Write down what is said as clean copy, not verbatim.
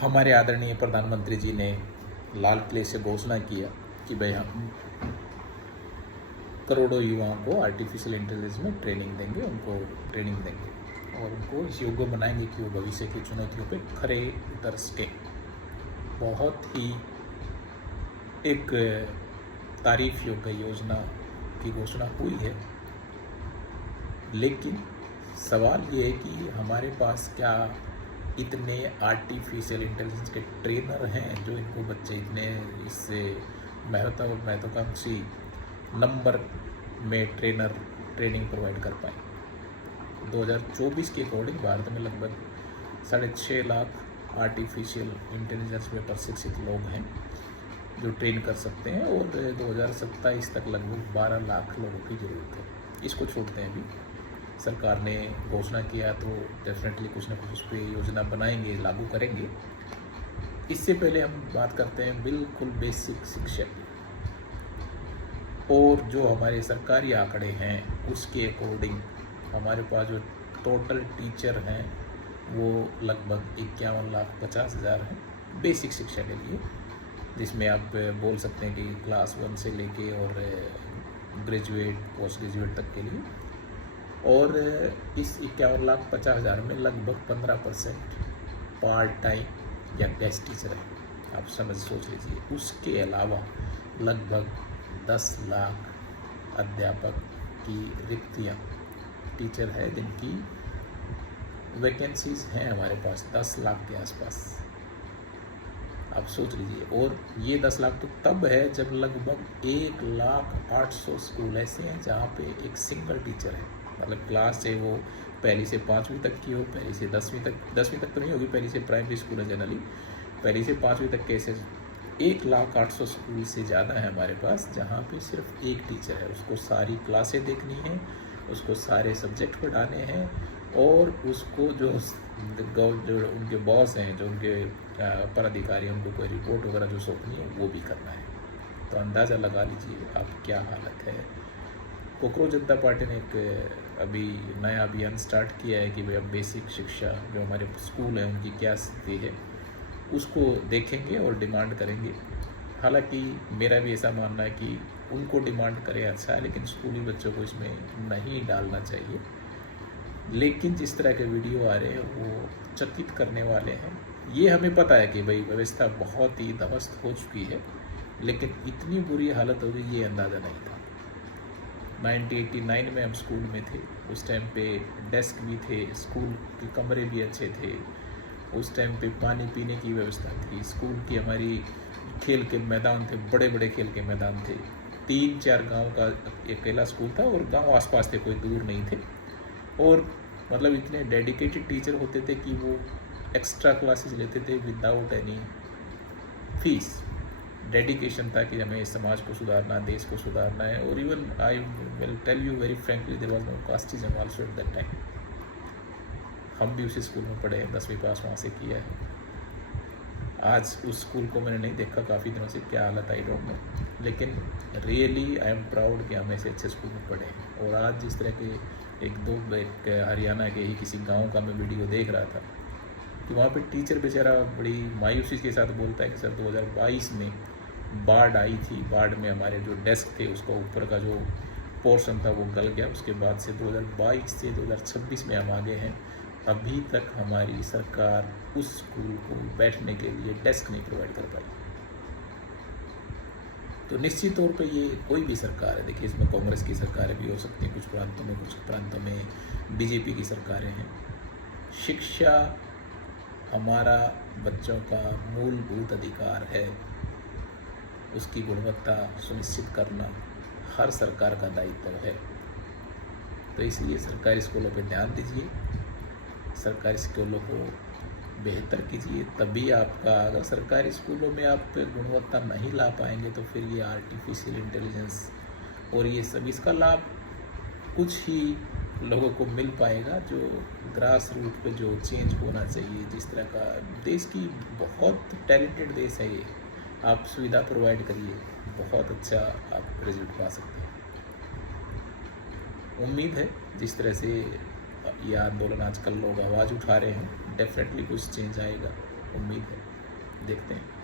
हमारे आदरणीय प्रधानमंत्री जी ने लाल किले से घोषणा किया कि भाई हम करोड़ों युवाओं को आर्टिफिशियल इंटेलिजेंस में ट्रेनिंग देंगे, उनको ट्रेनिंग देंगे और उनको इस योग्य बनाएंगे कि वो भविष्य की चुनौतियों पे खरे उतर सकें। बहुत ही एक तारीफ योग्य योजना की घोषणा हुई है, लेकिन सवाल ये है कि हमारे पास क्या इतने आर्टिफिशियल इंटेलिजेंस के ट्रेनर हैं जो इनको बच्चे इतने इससे महत्वाकांक्षी नंबर में ट्रेनिंग प्रोवाइड कर पाए। 2024 के अकॉर्डिंग भारत में लगभग 6.5 लाख आर्टिफिशियल इंटेलिजेंस में प्रशिक्षित लोग हैं जो ट्रेन कर सकते हैं और 2027 तक लगभग 12 लाख लोगों की ज़रूरत है। इसको छोड़ते हैं, अभी सरकार ने घोषणा किया तो डेफिनेटली कुछ ना कुछ उस पर योजना बनाएंगे, लागू करेंगे। इससे पहले हम बात करते हैं बिल्कुल बेसिक शिक्षा और जो हमारे सरकारी आंकड़े हैं उसके अकॉर्डिंग हमारे पास जो टोटल टीचर हैं वो लगभग 51,50,000 हैं बेसिक शिक्षा के लिए, जिसमें आप बोल सकते हैं कि क्लास 1 से लेके और ग्रेजुएट पोस्ट ग्रेजुएट तक के लिए। और इस 51,50,000 में लगभग 15% पार्ट टाइम या गेस्ट टीचर है, आप सोच लीजिए। उसके अलावा लगभग 10 लाख अध्यापक की रिक्तियाँ टीचर है जिनकी वैकेंसीज हैं हमारे पास 10 लाख के आसपास, आप सोच लीजिए। और ये 10 लाख तो तब है जब लगभग 1,08,000 स्कूल ऐसे हैं जहाँ पे एक सिंगल टीचर है, मतलब क्लास चाहे वो पहली से 5वीं तक की हो, पहली से 10वीं तक तो नहीं होगी, पहली से प्राइमरी स्कूल है जनरली, पहली से 5वीं तक कैसे 1,08,000 स्कूल से ज़्यादा है हमारे पास जहाँ पे सिर्फ एक टीचर है। उसको सारी क्लासें देखनी है, उसको सारे सब्जेक्ट पढ़ाने हैं और उसको जो उनके बॉस हैं, जो उनके पदाधिकारी हैं, उनको कोई रिपोर्ट वगैरह जो सौंपनी है वो भी करना है। तो अंदाज़ा लगा लीजिए अब क्या हालत है। कोकरोच जनता पार्टी ने एक अभी नया अभियान स्टार्ट किया है कि भाई अब बेसिक शिक्षा जो हमारे स्कूल हैं उनकी क्या स्थिति है उसको देखेंगे और डिमांड करेंगे। हालांकि मेरा भी ऐसा मानना है कि उनको डिमांड करें अच्छा है, लेकिन स्कूली बच्चों को इसमें नहीं डालना चाहिए। लेकिन जिस तरह के वीडियो आ रहे हैं वो चकित करने वाले हैं। ये हमें पता है कि भाई व्यवस्था बहुत ही ध्वस्त हो चुकी है, लेकिन इतनी बुरी हालत होगी ये अंदाज़ा नहीं था। 1989 में हम स्कूल में थे, उस टाइम पे डेस्क भी थे, स्कूल के कमरे भी अच्छे थे, उस टाइम पे पानी पीने की व्यवस्था थी, स्कूल की हमारी खेल के मैदान थे, बड़े बड़े खेल के मैदान थे। 3-4 गांव का अकेला स्कूल था और गांव आसपास थे, कोई दूर नहीं थे। और मतलब इतने डेडिकेटेड टीचर होते थे कि वो एक्स्ट्रा क्लासेस लेते थे विदाउट एनी फीस। डेडिकेशन था कि हमें समाज को सुधारना, देश को सुधारना है। और even I will tell you very frankly, there was no casteism also at that time. हम भी उसी स्कूल में पढ़े हैं, 10वीं पास वहाँ से किया है। आज उस स्कूल को मैंने नहीं देखा काफ़ी दिनों से, क्या हालत आई डोंट नो, लेकिन रियली आई एम प्राउड कि हम ऐसे अच्छे स्कूल में पढ़े हैं। और आज जिस तरह के एक हरियाणा के ही किसी गाँव का मैं वीडियो देख रहा था कि वहाँ पे टीचर बेचारा बड़ी मायूसी के साथ बोलता है कि सर 2022 में बाढ़ आई थी, बाढ़ में हमारे जो डेस्क थे उसका ऊपर का जो पोर्शन था वो गल गया। उसके बाद से 2022 से 2026 में हम आगे हैं, अभी तक हमारी सरकार उस स्कूल को बैठने के लिए डेस्क नहीं प्रोवाइड कर पाई। तो निश्चित तौर पे ये कोई भी सरकार है, देखिए इसमें कांग्रेस की सरकारें भी हो सकती हैं कुछ प्रांतों में बीजेपी की सरकारें हैं। शिक्षा हमारा बच्चों का मूलभूत अधिकार है, उसकी गुणवत्ता सुनिश्चित करना हर सरकार का दायित्व है। तो इसलिए सरकारी स्कूलों पर ध्यान दीजिए, सरकारी स्कूलों को बेहतर कीजिए, तभी आपका, अगर सरकारी स्कूलों में आप गुणवत्ता नहीं ला पाएंगे तो फिर ये आर्टिफिशियल इंटेलिजेंस और ये सब इसका लाभ कुछ ही लोगों को मिल पाएगा जो ग्रास रूट पे जो चेंज होना चाहिए। जिस तरह का देश की बहुत टैलेंटेड देश है ये, आप सुविधा प्रोवाइड करिए, बहुत अच्छा आप रिजल्ट पा सकते हैं। उम्मीद है जिस तरह से ये आंदोलन आजकल लोग आवाज़ उठा रहे हैं, डेफिनेटली कुछ चेंज आएगा, उम्मीद है। देखते हैं।